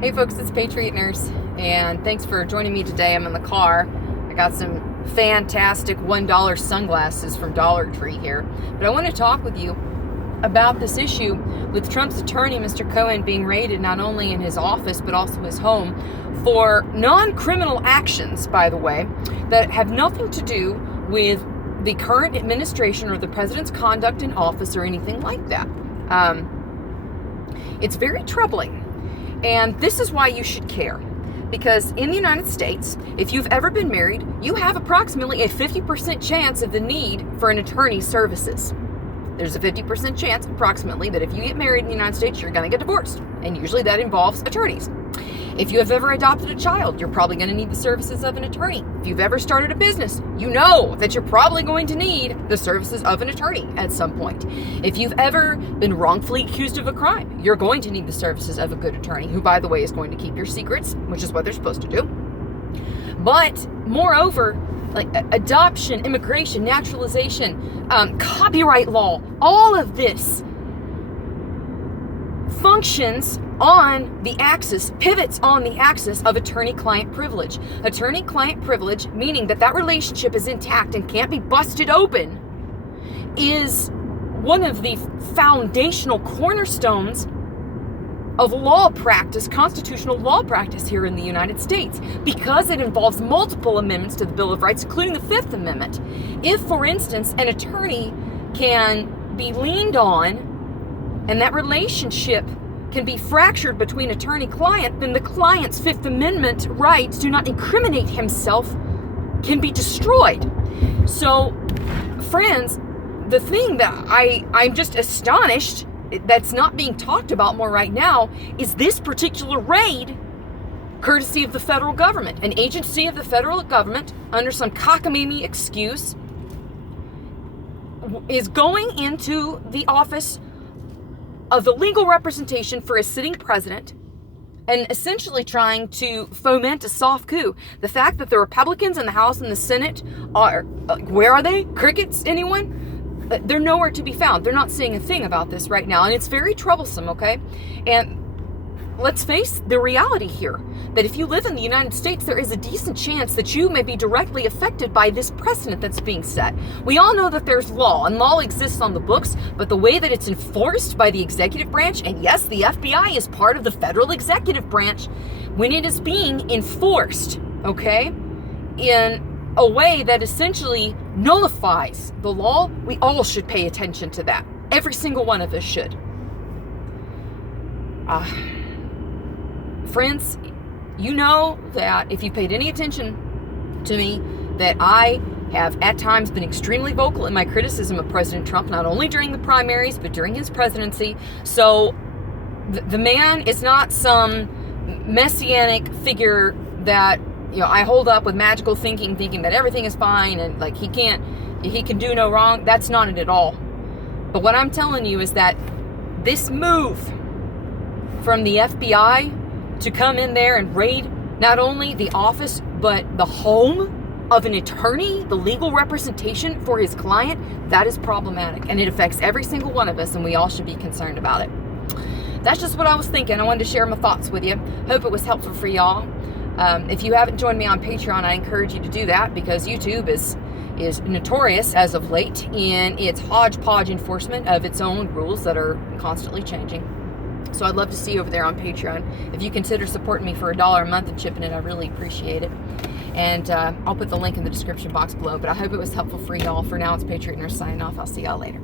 Hey folks, it's Patriot Nurse, and thanks for joining me today. I'm in the car. I got some fantastic $1 sunglasses from Dollar Tree here. But I want to talk with you about this issue with Trump's attorney, Mr. Cohen, being raided not only in his office, but also his home for non-criminal actions, by the way, that have nothing to do with the current administration or the president's conduct in office or anything like that. It's very troubling. And this is why you should care. Because in the United States, if you've ever been married, you have approximately a 50% chance of the need for an attorney's services. There's a 50% chance, approximately, that if you get married in the United States, you're going to get divorced. And usually that involves attorneys. If you have ever adopted a child, you're probably going to need the services of an attorney. If you've ever started a business, you know that you're probably going to need the services of an attorney at some point. If you've ever been wrongfully accused of a crime, you're going to need the services of a good attorney, who, by the way, is going to keep your secrets, which is what they're supposed to do. But moreover, like adoption, immigration, naturalization, copyright law, all of this functions on the axis, pivots on the axis of attorney-client privilege. Attorney-client privilege, meaning that relationship is intact and can't be busted open, is one of the foundational cornerstones of law practice, constitutional law practice here in the United States, because it involves multiple amendments to the Bill of Rights, including the Fifth Amendment. If, for instance, an attorney can be leaned on and that relationship can be fractured between attorney-client, then the client's Fifth Amendment rights do not incriminate himself can be destroyed. So, friends, the thing that I'm just astonished that's not being talked about more right now is this particular raid, courtesy of the federal government. An agency of the federal government, under some cockamamie excuse, is going into the office of the legal representation for a sitting president and essentially trying to foment a soft coup. The fact that the Republicans in the House and the Senate are, where are they? Crickets, anyone? They're nowhere to be found. They're not saying a thing about this right now, and it's very troublesome, okay? And let's face the reality here, that if you live in the United States, there is a decent chance that you may be directly affected by this precedent that's being set. We all know that there's law, and law exists on the books, but the way that it's enforced by the executive branch, and yes, the FBI is part of the federal executive branch, when it is being enforced, okay, in a way that essentially nullifies the law, we all should pay attention to that. Every single one of us should. Friends, you know that if you paid any attention to me, that I have at times been extremely vocal in my criticism of President Trump, not only during the primaries, but during his presidency. So the man is not some messianic figure that, you know, I hold up with magical thinking that everything is fine and like he can do no wrong. That's not it at all. But what I'm telling you is that this move from the FBI to come in there and raid not only the office, but the home of an attorney, the legal representation for his client, that is problematic. And it affects every single one of us, and we all should be concerned about it. That's just what I was thinking. I wanted to share my thoughts with you. Hope it was helpful for y'all. If you haven't joined me on Patreon, I encourage you to do that, because YouTube is notorious as of late in its hodgepodge enforcement of its own rules that are constantly changing. So I'd love to see you over there on Patreon. If you consider supporting me for $1 a month and chipping it, I really appreciate it. And I'll put the link in the description box below. But I hope it was helpful for y'all. For now, it's Patriot Nurse signing off. I'll see y'all later.